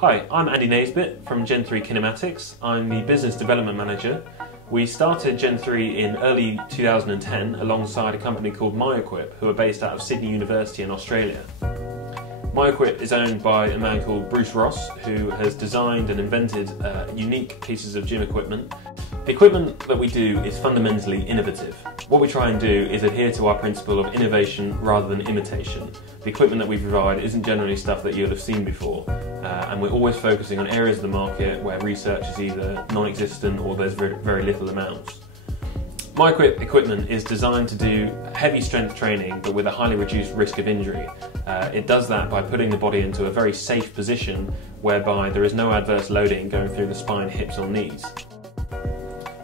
Hi, I'm Andy Naisbitt from Gen3 Kinematics. I'm the Business Development Manager. We started Gen3 in early 2010 alongside a company called MyoTruk, who are based out of Sydney University in Australia. MyoTruk is owned by a man called Bruce Ross, who has designed and invented unique pieces of gym equipment. The equipment that we do is fundamentally innovative. What we try and do is adhere to our principle of innovation rather than imitation. The equipment that we provide isn't generally stuff that you'll have seen before, and we're always focusing on areas of the market where research is either non-existent or there's very little amounts. MyoTruk equipment is designed to do heavy strength training but with a highly reduced risk of injury. It does that by putting the body into a very safe position whereby there is no adverse loading going through the spine, hips or knees.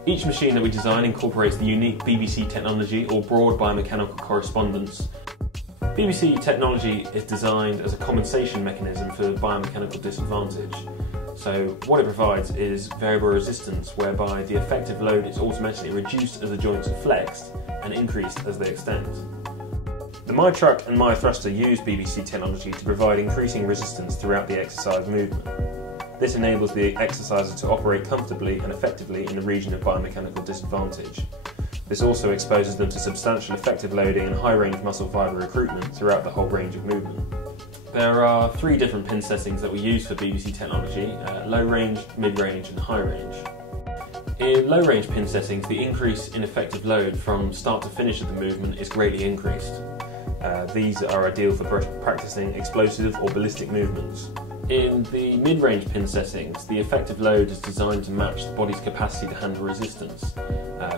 Each machine that we design incorporates the unique BBC technology, or broad biomechanical correspondence. BBC technology is designed as a compensation mechanism for biomechanical disadvantage. So what it provides is variable resistance, whereby the effective load is automatically reduced as the joints are flexed and increased as they extend. The MyoTruk and MyoThrusta use BBC technology to provide increasing resistance throughout the exercise movement. This enables the exerciser to operate comfortably and effectively in the region of biomechanical disadvantage. This also exposes them to substantial effective loading and high-range muscle fibre recruitment throughout the whole range of movement. There are 3 different pin settings that we use for BBC technology: low range, mid range and high range. In low range pin settings, the increase in effective load from start to finish of the movement is greatly increased. These are ideal for practicing explosive or ballistic movements. In the mid-range pin settings, the effective load is designed to match the body's capacity to handle resistance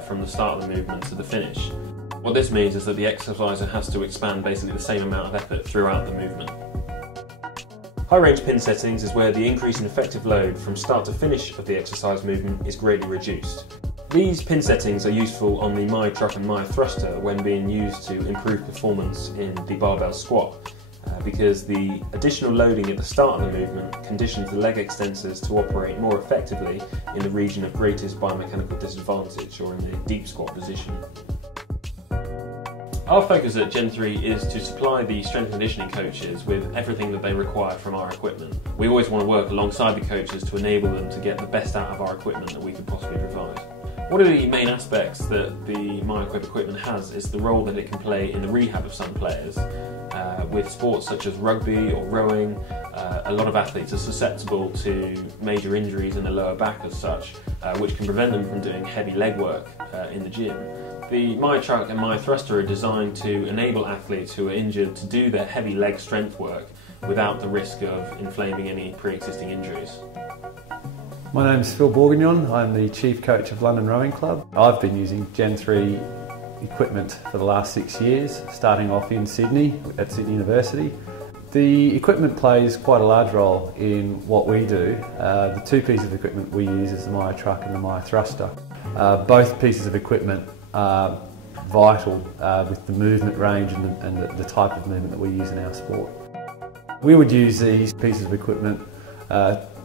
from the start of the movement to the finish. What this means is that the exerciser has to expand basically the same amount of effort throughout the movement. High-range pin settings is where the increase in effective load from start to finish of the exercise movement is greatly reduced. These pin settings are useful on the MyoTruk and MyoThrusta when being used to improve performance in the barbell squat, because the additional loading at the start of the movement conditions the leg extensors to operate more effectively in the region of greatest biomechanical disadvantage, or in the deep squat position. Our focus at Gen3 is to supply the strength and conditioning coaches with everything that they require from our equipment. We always want to work alongside the coaches to enable them to get the best out of our equipment that we could possibly provide. One of the main aspects that the MyoTruk equipment has is the role that it can play in the rehab of some players. With sports such as rugby or rowing, a lot of athletes are susceptible to major injuries in the lower back as such, which can prevent them from doing heavy leg work in the gym. The MyoTruk and MyoThrusta are designed to enable athletes who are injured to do their heavy leg strength work without the risk of inflaming any pre-existing injuries. My name's Phil Bourguignon. I'm the Chief Coach of London Rowing Club. I've been using Gen3 equipment for the last 6 years, starting off in Sydney at Sydney University. The equipment plays quite a large role in what we do. The 2 pieces of equipment we use is the MyoTruk and the MyoThrusta. Both pieces of equipment are vital with the movement range and the type of movement that we use in our sport. We would use these pieces of equipment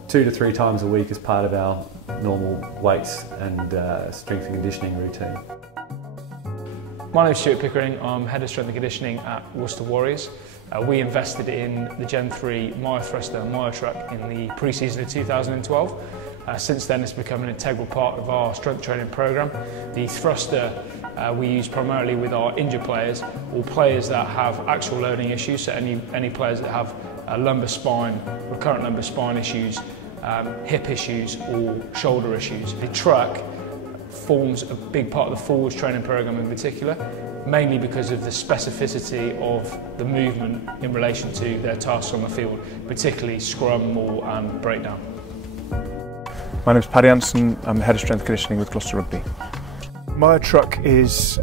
2 to 3 times a week as part of our normal weights and strength and conditioning routine. My name is Stuart Pickering. I'm Head of Strength and Conditioning at Worcester Warriors. We invested in the Gen3 MyoThrusta and MyoTruk in the pre-season of 2012. Since then it's become an integral part of our strength training programme. The thruster we use primarily with our injured players, or players that have axial loading issues, so any players that have lumbar spine, recurrent lumbar spine issues, hip issues or shoulder issues. The truck forms a big part of the forwards training programme in particular, mainly because of the specificity of the movement in relation to their tasks on the field, particularly scrum, maul and breakdown. My name is Paddy Anderson. I'm the Head of Strength Conditioning with Gloucester Rugby. MyoTruk is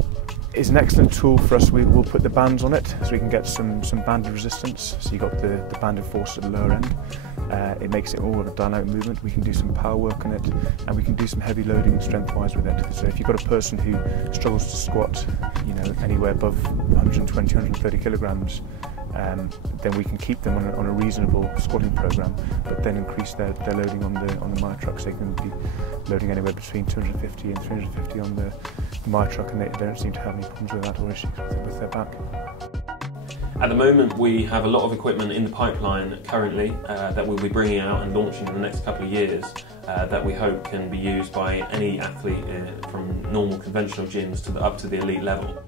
an excellent tool for us. We'll put the bands on it so we can get some banded resistance. So you've got the banded force at the lower end. It makes it all a dynamic movement. We can do some power work on it, and we can do some heavy loading strength-wise with it. So if you've got a person who struggles to squat, anywhere above 120, 130 kilograms, then we can keep them on a reasonable squatting program, but then increase their loading on the MyoTruk. So they can be loading anywhere between 250 and 350 on the MyoTruk, and they don't seem to have any problems with that or issues with their back. At the moment we have a lot of equipment in the pipeline currently that we'll be bringing out and launching in the next couple of years that we hope can be used by any athlete from normal conventional gyms up to the elite level.